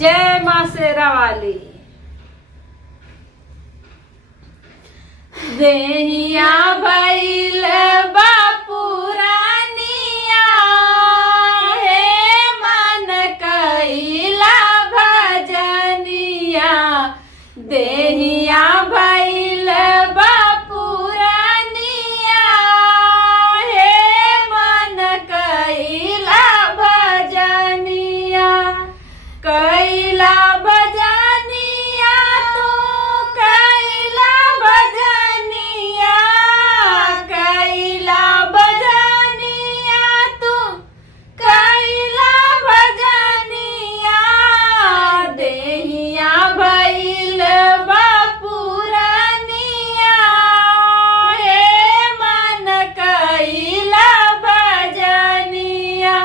जय माँ शेरा वाली। देहिया भइल बापू रानिया, हे मन कइला भजनिया। देहिया भइल बापू रानिया, हे मन कइला भजनिया। कैला भजनिया तू कैला भजनिया, कैला भजनिया तू कैला भजनिया। देहिया भइल बापू रानिया, हे मन कैला भजनिया।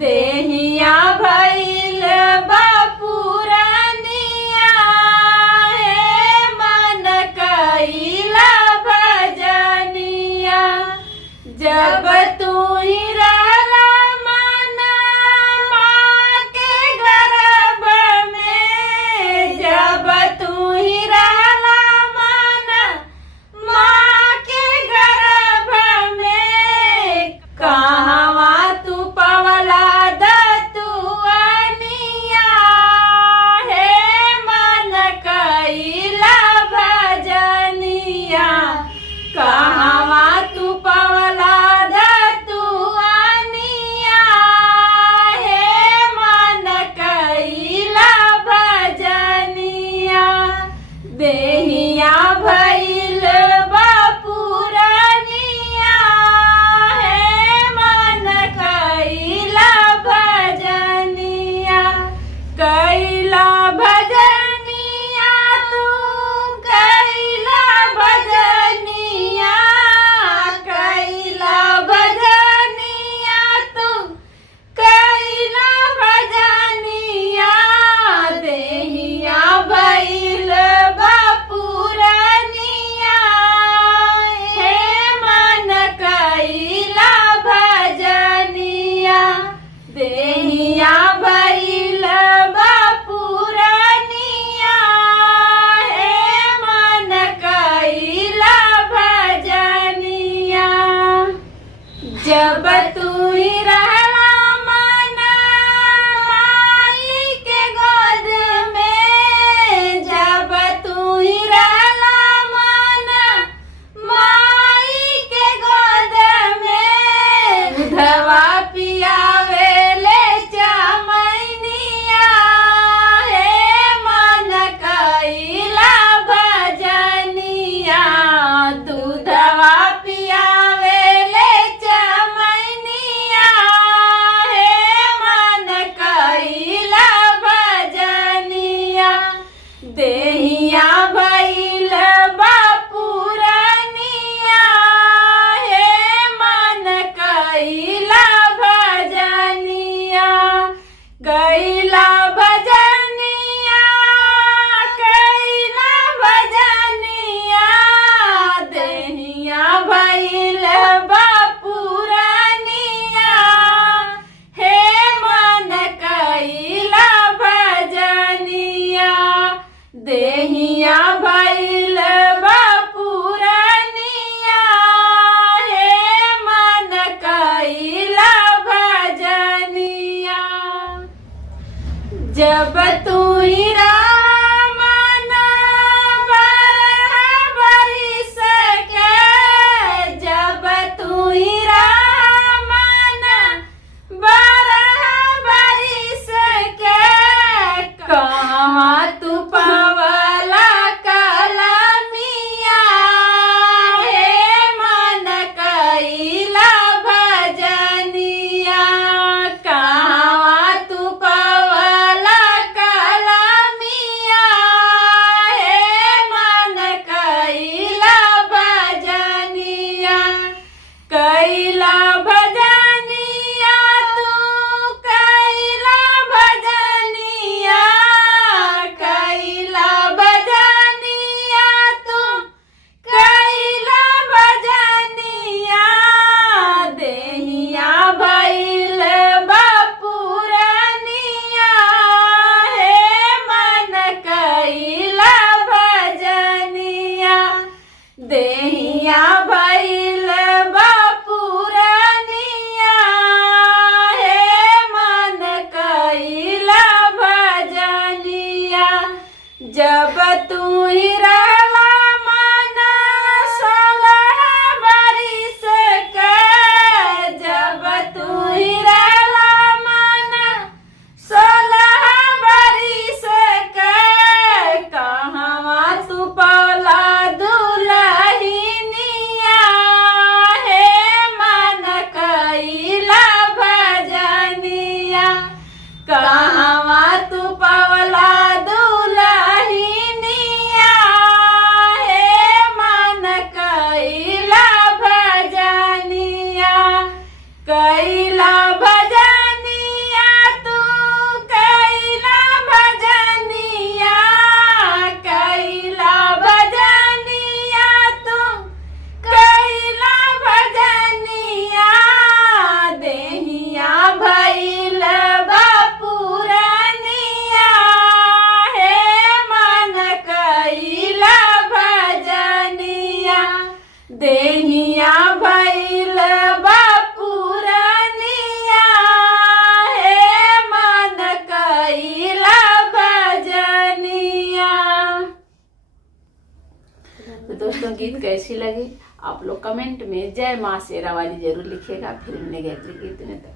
देहिया भइल बापू रानिया, हे मन कैला भजनिया। जब तू ही रहला मना माँ के गर्भ में, जब तू ही रहला मना माँ के गर्भ में। कहवा तू पवला दतुअनिया, हे मन कैला भजनिया। कहवा तू पवला दतुअनिया, हे मन कैला भजनिया। देहिया भइल बापू रानिया, हे मन कैला भजनिया। कैला भजनिया तू कैला भजनिया, कैला भजनिया तू कैला भजनिया। देहिया भइल बापू रानिया, हे मन कैला भजनिया। देहिया भइल बापू रानिया, हे मन कैला भजनिया। जब तू ही रहला मना माई के गोद में, जब तू ही रहला मना माई के गोद में। दूधवा पियावेले चमैनिया, हे मन कैला भजनिया। दूधवा पियावेले चमैनिया, हे मन कैला भजनिया। देहिया भइल बापू रानिया, हे मन कैला भजनिया। कैला भजनिया कैला भजनिया। देहिया भइल बापू रानिया, हे मन कैला भजनिया। देहिया भइल बापू रानिया, हे मन कैला भजनिया। जब तू ही रामना बरिस के, जब तू ही रामना बरिस के। कहवा तू पवला कलमिया, हे मन कैला भजनिया। कहवा तू पवला कलमिया, जब तू ही रहला मन 16 बरिस के, जब तू ही रहला मन 16 बरिस के, कहवा तू पौला दुलहिनिया हे मन कइला भजनिया, कहवा तू पौला दुलहिनिया हे मन कइला भजनिया, कइला भजनिया तू कइला भजनिया, कइला भजनिया तू कइला भजनिया, देहिया भइल बापुरनिया हे मन कइला भजनिया, देहिया भइल बापुरनिया हे मन कइला भजनिया। तो दोस्तों गीत कैसी लगी आप लोग कमेंट में जय माँ शेरा वाली जरूर लिखिएगा। फिर मिलेंगे अगले गीत में। तक